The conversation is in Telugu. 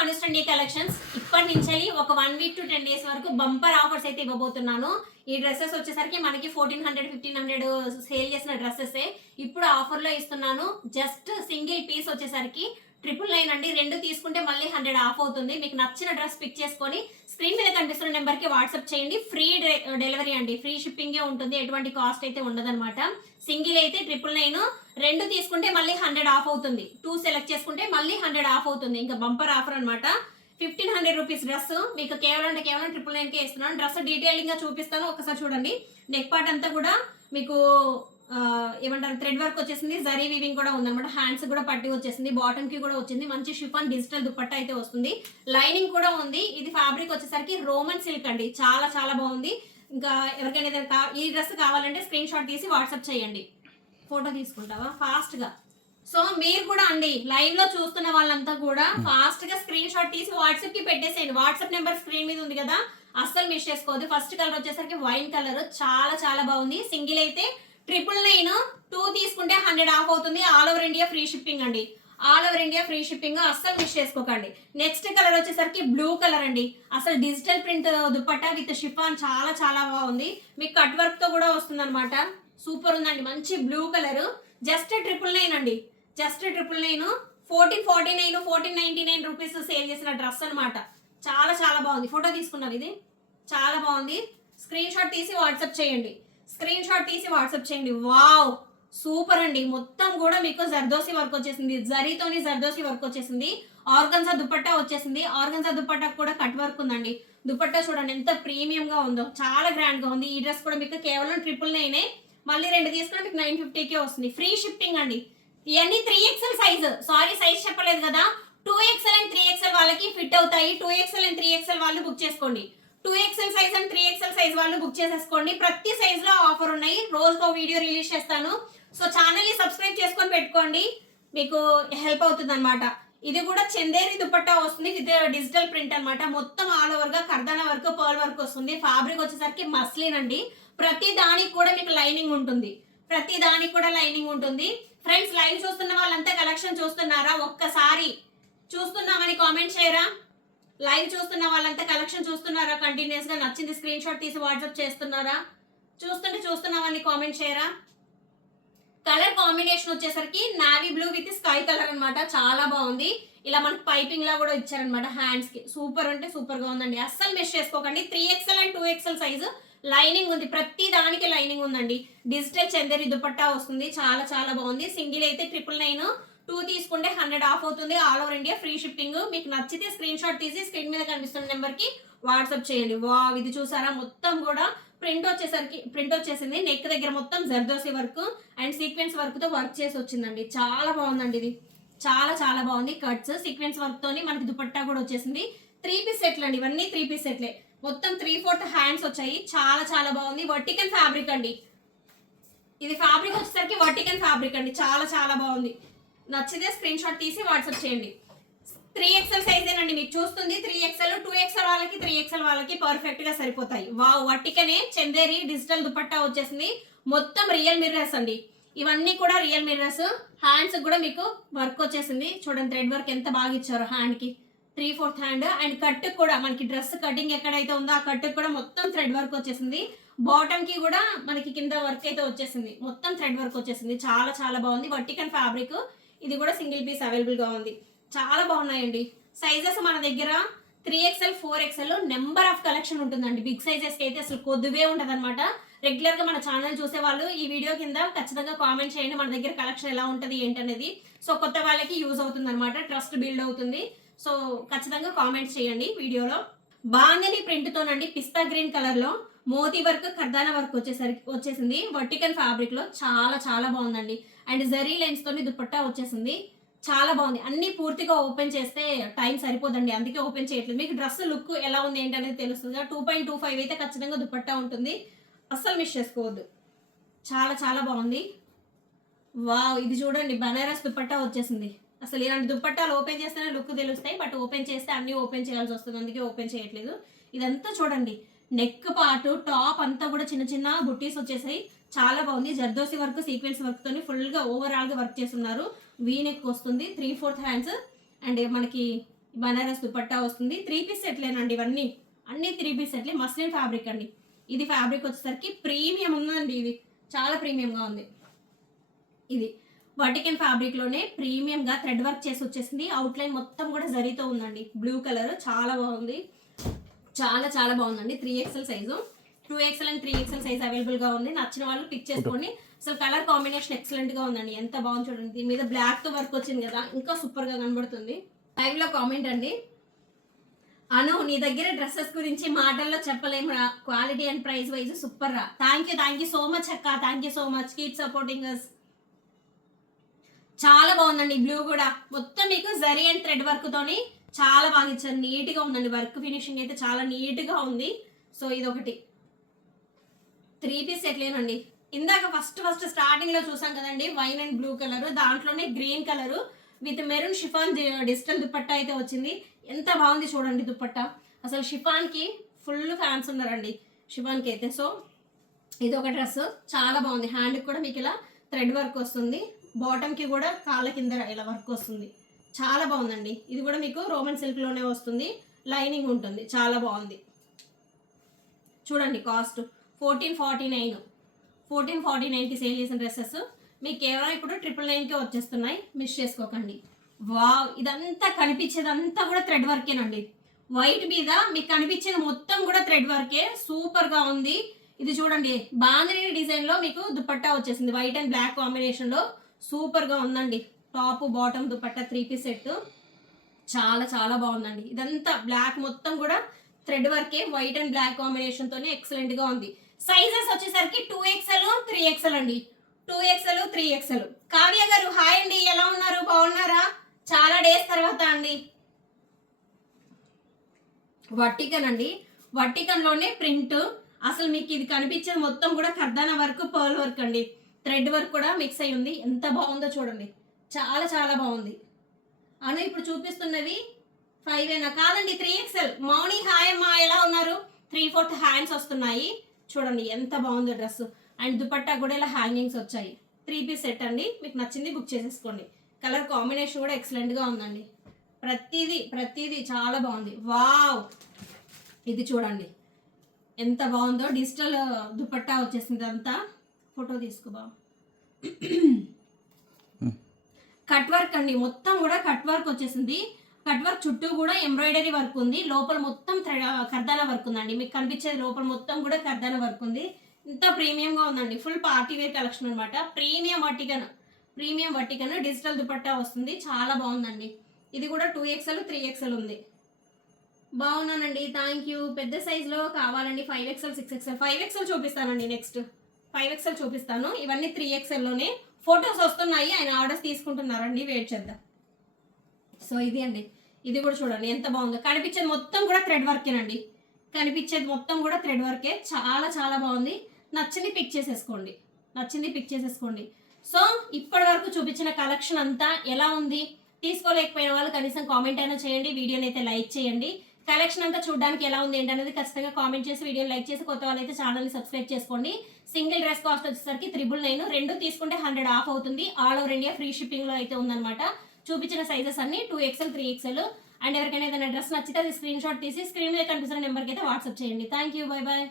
ఆనెస్ట్ అండి కలెక్షన్స్. ఇప్పటి నుంచి ఒక 1 వీక్ టు 10 డేస్ వరకు బంపర్ ఆఫర్స్ అయితే ఇవ్వబోతున్నాను. ఈ డ్రెస్సెస్ వచ్చేసరికి మనకి 1400 1500 సేల్ చేసిన డ్రెస్సెస్ ఇప్పుడు ఆఫర్ లో ఇస్తున్నాను. జస్ట్ సింగిల్ పీస్ వచ్చేసరికి 999 అండి. 2 తీసుకుంటే మళ్ళీ 100 ఆఫ్ అవుతుంది. మీకు నచ్చిన డ్రెస్ పిక్ చేసుకొని స్క్రీన్ మీద కనిపిస్తున్న నెంబర్ కి వాట్సాప్ చేయండి. ఫ్రీ డెలివరీ అండి, ఫ్రీ షిప్పింగ్ ఉంటుంది, ఎటువంటి కాస్ట్ అయితే ఉండదన్నమాట. సింగిల్ అయితే 999, 2 తీసుకుంటే మళ్ళీ 100 ఆఫ్ అవుతుంది. 2 సెలెక్ట్ చేసుకుంటే మళ్ళీ 100 ఆఫ్ అవుతుంది. ఇంకా బంపర్ ఆఫర్ అనమాట. 1500 రూపీస్ డ్రెస్ మీకు కేవలం 999 కే ఇస్తున్నాను. డ్రెస్ డీటెయిలింగ్ గా చూపిస్తాను, ఒకసారి చూడండి. నెక్ పార్ట్ అంతా కూడా మీకు ఏమంటారు థ్రెడ్ వర్క్ వచ్చేసింది, జరీ వీవింగ్ కూడా ఉందన్నమాట. హ్యాండ్స్ కూడా పట్టి వచ్చేసింది, బాటమ్ కి కూడా వచ్చింది. మంచి షిఫాన్ డిజిటల్ దుపట్టా అయితే వస్తుంది. లైనింగ్ కూడా ఉంది. ఇది ఫ్యాబ్రిక్ వచ్చేసరికి రోమన్ సిల్క్ అండి, చాలా చాలా బాగుంది. ఇంకా ఎవరికైనా ఈ డ్రెస్ కావాలంటే స్క్రీన్ షాట్ తీసి వాట్సాప్ చేయండి. ఫోటో తీసుకుంటావా ఫాస్ట్ గా? సో మీరు కూడా అండి లైవ్ లో చూస్తున్న వాళ్ళంతా కూడా ఫాస్ట్ గా స్క్రీన్ షాట్ తీసి వాట్సాప్ కి పెట్టేసేయండి. వాట్సాప్ నెంబర్ స్క్రీన్ మీద ఉంది కదా, అస్సలు మిస్ చేసుకోవద్దు. ఫస్ట్ కలర్ వచ్చేసరికి వైన్ కలర్, చాలా చాలా బాగుంది. సింగిల్ అయితే 999, 2 తీసుకుంటే 100 ఆఫ్ అవుతుంది. All over India free shipping అండి, all over India free shipping, అస్సలు మిస్ చేసుకోకండి. నెక్స్ట్ కలర్ వచ్చేసరికి బ్లూ కలర్ అండి. అసలు digital print dupatta with chiffon, చాలా చాలా బాగుంది. మీకు కట్ వర్క్ తో కూడా వస్తుంది అనమాట. సూపర్ ఉందండి, మంచి బ్లూ కలర్. జస్ట్ 999 అండి, జస్ట్ 999. 1449 1499 రూపీస్ సేల్ చేసిన డ్రెస్ అనమాట. చాలా చాలా బాగుంది. ఫోటో తీసుకున్నాం, ఇది చాలా బాగుంది. స్క్రీన్ షాట్ తీసి వాట్సాప్ చేయండి, స్క్రీన్ షాట్ తీసి వాట్సాప్ చేయండి. వావ్ సూపర్ అండి. మొత్తం కూడా మీకు జర్దోసి వర్క్ వచ్చేసింది, జరీతోని జర్దోసి వర్క్ వచ్చేసింది. ఆర్గన్జా దుపట్టా వచ్చేసింది. ఆర్గన్జా దుపట్టా కూడా కట్ వర్క్ ఉందండి. దుపట్టా చూడండి ఎంత ప్రీమియం గా ఉందో, చాలా గ్రాండ్ గా ఉంది. ఈ డ్రెస్ కూడా మీకు కేవలం 999, మళ్ళీ 2 తీసుకుంటే మీకు 950కే వస్తుంది. ఫ్రీ షిప్పింగ్ అండి. ఇవన్నీ 3XL సైజ్, సారీ సైజ్ చెప్పలేదు కదా. 2XL అండ్ 3XL వాళ్ళకి ఫిట్ అవుతాయి. 2XL అండ్ 3XL వాళ్ళు బుక్ చేసుకోండి. 2XL size and 3XL size వాళ్ళు బుక్ చేసేసుకోండి. ప్రతి సైజ్ లో ఆఫర్ ఉన్నాయి. రోజుకో వీడియో రిలీజ్ చేస్తాను. సో ఛానల్ ని సబ్స్క్రైబ్ చేసుకొని పెట్టుకోండి, మీకు హెల్ప్ అవుతుంది అనమాట. ఇది కూడా చందేరి దుపట్టా వస్తుంది విత్ డిజిటల్ ప్రింట్ అనమాట. మొత్తం ఆల్ ఓవర్ గా కర్దానా వర్క్, పర్ల్ వర్క్ వస్తుంది. ఫ్యాబ్రిక్ వచ్చేసరికి మస్లిన్ అండి. ప్రతి దానికి కూడా మీకు లైనింగ్ ఉంటుంది, ప్రతి దానికి కూడా లైనింగ్ ఉంటుంది. ఫ్రెండ్స్ లైవ్ చూస్తున్న వాళ్ళంతా కలెక్షన్ చూస్తున్నారా? ఒక్కసారి చూస్తున్నామని కామెంట్ చేయరా? లైవ్ చూస్తున్న వాళ్ళంతా కలెక్షన్ చూస్తున్నారా? కంటిన్యూస్ గా నచ్చింది స్క్రీన్ షాట్ తీసి వాట్సాప్ చేస్తున్నారా? చూస్తున్నామని కామెంట్ చేయరా? కలర్ కాంబినేషన్ వచ్చేసరికి navy blue with sky colour అనమాట. చాలా బాగుంది. ఇలా మనకి పైపింగ్ లా కూడా ఇచ్చారనమాట హ్యాండ్స్ కి. సూపర్ అంటే సూపర్ గా ఉందండి, అస్సలు మిస్ చేసుకోకండి. 3XL and 2XL size lining ఉంది, ప్రతి దానికి లైనింగ్ ఉందండి. డిజిటల్ చందేరి దుపట్టా వస్తుంది, చాలా చాలా బాగుంది. సింగిల్ అయితే 999, 2 తీసుకుంటే 100 ఆఫ్ అవుతుంది. All over India free shipping. మీకు నచ్చితే స్క్రీన్ షాట్ తీసి స్క్రీన్ మీద కనిపిస్తున్న నెంబర్ కి వాట్సాప్ చేయండి. వావ్ ఇది చూసారా, మొత్తం కూడా ప్రింట్ వచ్చేసింది. నెక్ దగ్గర మొత్తం zardozi work and sequence work తో వర్క్ చేసి వచ్చిందండి. చాలా బాగుందండి, ఇది చాలా చాలా బాగుంది. కట్స్ సీక్వెన్స్ వర్క్ తోని మనకి దుపట్టా కూడా వచ్చేసింది. 3 పీస్ సెట్లు అండి, ఇవన్నీ 3 పీస్ సెట్లే. మొత్తం 3/4 హ్యాండ్స్ వచ్చాయి. చాలా చాలా బాగుంది. వర్టికల్ ఫ్యాబ్రిక్ అండి, ఇది ఫ్యాబ్రిక్ వచ్చేసరికి వర్టికల్ ఫ్యాబ్రిక్ అండి. చాలా చాలా బాగుంది. నచ్చితే స్క్రీన్ షాట్ తీసి వాట్సాప్ చేయండి. 3XL సైజేనండి మీకు చూస్తుంది. 3XL, 2XL వాళ్ళకి 3XL వాళ్ళకి పర్ఫెక్ట్ గా సరిపోతాయి. వావ్ వర్టికనే చందేరి డిజిటల్ దుపట్టా వచ్చేసింది. మొత్తం రియల్ మిర్రర్స్ అండి, ఇవన్నీ కూడా రియల్ మిర్రర్స్. హ్యాండ్స్ కూడా మీకు వర్క్ వచ్చేసింది. చూడండి థ్రెడ్ వర్క్ ఎంత బాగా ఇచ్చారు హ్యాండ్ కి. 3/4 హ్యాండ్ అండ్ కట్ కూడా మనకి డ్రెస్ కటింగ్ ఎక్కడైతే ఉందో ఆ కట్ కూడా మొత్తం థ్రెడ్ వర్క్ వచ్చేసింది. బాటమ్ కి కూడా మనకి కింద వర్క్ అయితే వచ్చేసింది, మొత్తం థ్రెడ్ వర్క్ వచ్చేసింది. చాలా చాలా బాగుంది. Vertical fabric. ఇది కూడా సింగిల్ పీస్ అవైలబుల్ గా ఉంది. చాలా బాగున్నాయండి. సైజెస్ మన దగ్గర 3XL 4XL number of collection ఉంటుందండి. బిగ్ సైజెస్ కి అయితే అసలు కొద్దువే ఉండదు అనమాట. రెగ్యులర్ గా మన ఛానల్ చూసే వాళ్ళు ఈ వీడియో కింద ఖచ్చితంగా కామెంట్ చేయండి, మన దగ్గర కలెక్షన్ ఎలా ఉంటది ఏంటనేది. సో కొత్త వాళ్ళకి యూజ్ అవుతుంది అనమాట, ట్రస్ట్ బిల్డ్ అవుతుంది. సో ఖచ్చితంగా కామెంట్ చేయండి వీడియోలో. బాందని ప్రింట్ తోనండి పిస్తా గ్రీన్ కలర్ లో మోతీ వర్క్, కర్దానా వర్క్ వచ్చేసింది. వర్టికల్ ఫ్యాబ్రిక్ లో చాలా చాలా బాగుందండి. అండ్ జరీ లైన్స్ తోని దుపట్టా వచ్చేసింది. చాలా బాగుంది. అన్ని పూర్తిగా ఓపెన్ చేస్తే టైం సరిపోదండి, అందుకే ఓపెన్ చేయట్లేదు. మీకు డ్రెస్ లుక్ ఎలా ఉంది ఏంటనేది తెలుస్తుంది. 2.25 అయితే ఖచ్చితంగా దుపట్టా ఉంటుంది, అస్సలు మిస్ చేసుకోవద్దు. చాలా చాలా బాగుంది. వావ్ ఇది చూడండి బనారస్ దుపట్టా వచ్చేసింది. అసలు ఇలాంటి దుపట్టాలు ఓపెన్ చేస్తేనే లుక్ తెలుస్తాయి, బట్ ఓపెన్ చేస్తే అన్ని ఓపెన్ చేయాల్సి వస్తుంది, అందుకే ఓపెన్ చేయట్లేదు. ఇదంతా చూడండి నెక్ పార్ట్, టాప్ అంతా కూడా చిన్న చిన్న బుట్టీస్ వచ్చేసాయి. చాలా బాగుంది. జర్దోసి వర్క్, సీక్వెన్స్ వర్క్ తోని ఫుల్ గా ఓవరాల్ గా వర్క్ చేస్తున్నారు. వీ నెక్ వస్తుంది. 3/4 హ్యాండ్స్ అండ్ మనకి బనారస్ దుపట్టా వస్తుంది. 3 పీస్ సెట్లేనండి ఇవన్నీ, అన్ని 3 పీస్ సెట్లే. మస్లిన్ ఫ్యాబ్రిక్ అండి. ఇది ఫ్యాబ్రిక్ వచ్చేసరికి ప్రీమియం ఉందండి, ఇది చాలా ప్రీమియంగా ఉంది. ఇది వర్టికన్ ఫ్యాబ్రిక్ లోనే ప్రీమియం గా థ్రెడ్ వర్క్ చేసి వచ్చేసింది. అవుట్ లైన్ మొత్తం కూడా జరీతో ఉందండి. బ్లూ కలర్ చాలా బాగుంది, చాలా చాలా బాగుందండి. 3XL size, 2XL and 3XL size available గా ఉంది. నచ్చిన వాళ్ళు పిక్ చేసుకోండి. అసలు కలర్ కాంబినేషన్ ఎక్సలెంట్ గా ఉందండి, ఎంత బాగుంది చూడండి. దీని మీద బ్లాక్ తో వర్క్ వచ్చింది కదా, ఇంకా సూపర్ గా కనబడుతుంది. లైవ్ లో కామెంట్ అండి, అను నీ దగ్గర డ్రెస్సెస్ గురించి మాటల్లో చెప్పలేము రా, quality and price wise super రా. థ్యాంక్ యూ సో మచ్ అక్క, thank you so much, keep supporting us. చాలా బాగుందండి. బ్లూ కూడా మొత్తం మీకు జరీ అండ్ థ్రెడ్ వర్క్ తోని చాలా బాగా ఇచ్చారు. నీట్ గా ఉందండి, వర్క్ ఫినిషింగ్ అయితే చాలా నీట్ గా ఉంది. సో ఇది ఒకటి 3 పీస్ సెట్లేనండి. ఇందాక ఫస్ట్ స్టార్టింగ్ లో చూసాం కదండి, వైన్ అండ్ బ్లూ కలర్, దాంట్లోనే green colour with maroon chiffon digital dupatta అయితే వచ్చింది. ఎంత బాగుంది చూడండి దుపట్టా. అసలు షిఫాన్ కి ఫుల్ ఫ్యాన్స్ ఉన్నారండి, షిఫాన్ కి అయితే. సో ఇది ఒక డ్రెస్ చాలా బాగుంది. హ్యాండ్ కూడా మీకు ఇలా థ్రెడ్ వర్క్ వస్తుంది, బాటమ్ కి కూడా కాళ్ళ కింద ఇలా వర్క్ వస్తుంది. చాలా బాగుందండి. ఇది కూడా మీకు రోమన్ సిల్క్ లోనే వస్తుంది, లైనింగ్ ఉంటుంది. చాలా బాగుంది చూడండి. కాస్ట్ 1449కి సేల్ చేసిన డ్రెస్సెస్ మీకు కేవలం ఇప్పుడు 999కే వచ్చేస్తున్నాయి. మిస్ చేసుకోకండి. వావ్, ఇదంతా కనిపించేదంతా కూడా థ్రెడ్ వర్కేనండి. వైట్ మీద మీకు కనిపించేది మొత్తం కూడా థ్రెడ్ వర్కే, సూపర్ గా ఉంది. ఇది చూడండి, బాందిని డిజైన్ లో మీకు దుపట్టా వచ్చేసింది, వైట్ అండ్ బ్లాక్ కాంబినేషన్ లో సూపర్ గా ఉందండి. టాప్ బాటమ్ దుపట్టా 3 పీస్ సెట్ చాలా చాలా బాగుందండి. ఇదంతా బ్లాక్ మొత్తం కూడా థ్రెడ్ వర్కే, వైట్ అండ్ బ్లాక్ కాంబినేషన్ తోనే ఎక్సలెంట్ గా ఉంది. సైజెస్ వచ్చేసరికి 2XL 3XL అండి, 2XL 3XL. కావ్య గారు హాయ్ అండి, ఎలా ఉన్నారు, బాగున్నారా? చాలా డేస్ తర్వాత అండి. వర్టికన్ అండి, వర్టికన్ లోనే ప్రింట్. అసలు మీకు ఇది కనిపించేది మొత్తం కూడా కర్దానా వర్క్, పర్ల్ వర్క్ అండి. థ్రెడ్ వర్క్ కూడా మిక్స్ అయి ఉంది. ఎంత బాగుందో చూడండి, చాలా చాలా బాగుంది. అను ఇప్పుడు చూపిస్తున్నవి 5 కాదండి, 3XL. మౌని హాయ్ అమ్మా, ఎలా ఉన్నారు? 3/4 హ్యాండ్స్ వస్తున్నాయి చూడండి, ఎంత బాగుందో డ్రెస్. అండ్ దుపట్టా కూడా ఇలా హ్యాంగింగ్స్ వచ్చాయి. 3 పీస్ సెట్ అండి, మీకు నచ్చింది బుక్ చేసేసుకోండి. కలర్ కాంబినేషన్ కూడా ఎక్సలెంట్ గా ఉందండి. ప్రతిదీ చాలా బాగుంది. వావ్, ఇది చూడండి ఎంత బాగుందో. డిజిటల్ దుపట్టా వచ్చేసింది. అంతా ఫోటో తీసుకోబా. కట్ వర్క్ అండి, మొత్తం కూడా కట్ వర్క్ వచ్చేసింది. కట్ వర్క్ చుట్టూ కూడా ఎంబ్రాయిడరీ వర్క్ ఉంది, లోపల మొత్తం కర్దానా వర్క్ ఉందండి. మీకు కనిపించేది లోపల మొత్తం కూడా కర్దానా వర్క్ ఉంది. ఇంత ప్రీమియం గా ఉందండి. ఫుల్ పార్టీ వేర్ కలెక్షన్ అనమాట. ప్రీమియం వర్టికన్ డిజిటల్ దుపట్టా వస్తుంది. చాలా బాగుందండి. ఇది కూడా 2XL 3XL ఉంది. బాగున్నానండి, థ్యాంక్ యూ. పెద్ద సైజ్ లో కావాలండి 5XL 6XL. 5XL చూపిస్తానండి, నెక్స్ట్ 5XL చూపిస్తాను. ఇవన్నీ 3XL లోనే. ఫొటోస్ వస్తున్నాయి, ఆయన ఆర్డర్స్ తీసుకుంటున్నారండి, వెయిట్ చేద్దాం. సో ఇది అండి, ఇది కూడా చూడండి ఎంత బాగుందో. కనిపించేది మొత్తం కూడా థ్రెడ్ వర్కేనండి, కనిపించేది మొత్తం కూడా థ్రెడ్ వర్కే. చాలా చాలా బాగుంది. నచ్చింది పిక్ చేసేసుకోండి. సో ఇప్పటి వరకు చూపించిన కలెక్షన్ అంతా ఎలా ఉంది, తీసుకోలేకపోయిన వాళ్ళు కనీసం కామెంట్ అయినా చేయండి, వీడియోని అయితే లైక్ చేయండి. కలెక్షన్ అంతా చూడడానికి ఎలా ఉంది ఏంటనేది ఖచ్చితంగా కామెంట్ చేసి వీడియోని లైక్ చేసి, కొత్త వాళ్ళు అయితే ఛానల్ని సబ్స్క్రైబ్ చేసుకోండి. సింగిల్ డ్రెస్ కాస్ట్ వచ్చేసరికి 999, 2 తీసుకుంటే 100 ఆఫ్ అవుతుంది. All over India free shipping లో అయితే ఉందన్నమాట. చూపించిన సైజెస్ అన్ని 2XL 3XL. అండ్ ఎవరికైనా ఏదైనా డ్రెస్ నచ్చితే అది స్క్రీన్ షాట్ తీసి స్క్రీన్ మీద కనిపిస్తున్న నెంబర్కి అయితే వాట్సాప్ చేయండి. Thank you, bye bye.